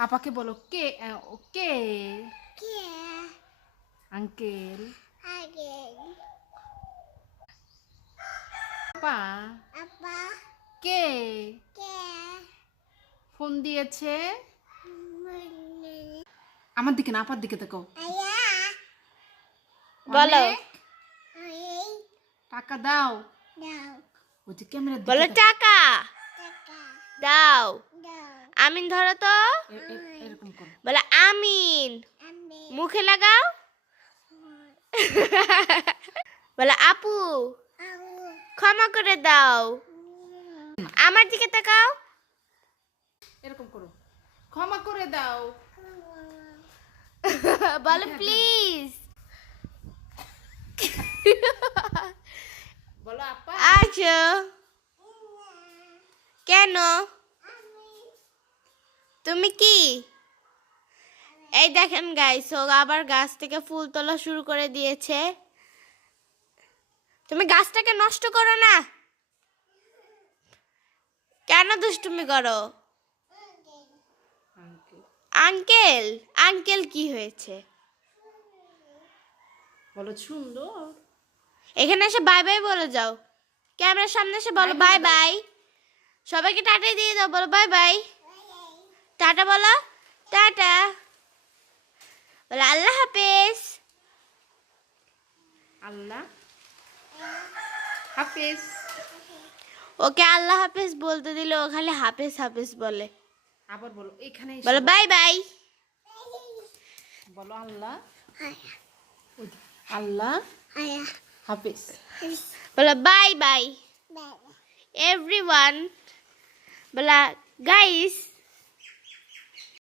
আপাকে বলো কে কে আঙ্কেল আপা কে ফোন দিয়েছে আমার দিকে না আপার দিকে দেখো বলো টাকা দাও ওই যে ক্যামেরা বলো টাকা দাও আমিন ধরো তো এরকম করো বলো আমিন মুখে লাগাও বলো আপু ক্ষমা করে দাও আমার দিকে তাকাও এরকম করো ক্ষমা করে দাও বলো প্লিজ বলো আপা আচ্ছা কেন তুমি কি এই দেখেন গাইস ও আবার গাছ থেকে ফুল তোলা শুরু করে দিয়েছে তুমি গাছটাকে নষ্ট করো না কেন দুষ্টুমি করো আঙ্কেল আঙ্কেল কি হয়েছে বলো সুন্দর এখানে এসে বাই বাই বলে যাও ক্যামেরার সামনে এসে বলো বাই বাই সবাইকে টাটা দিয়ে দাও বলো বাই বাই টাটা বলো টাটা বলো আল্লাহ হাফেজ আল্লাহ হাফেজ ওকে আল্লাহ হাফেজ বলতে দিলে ও খালি হাফেজ হাফেজ বলে আবার বলো এখানে এসে বলো বাই বাই বলো আল্লাহ ওই যে, আল্লাহ হাফেজ বলো বাই বাই এভরিওয়ান বলো গাইস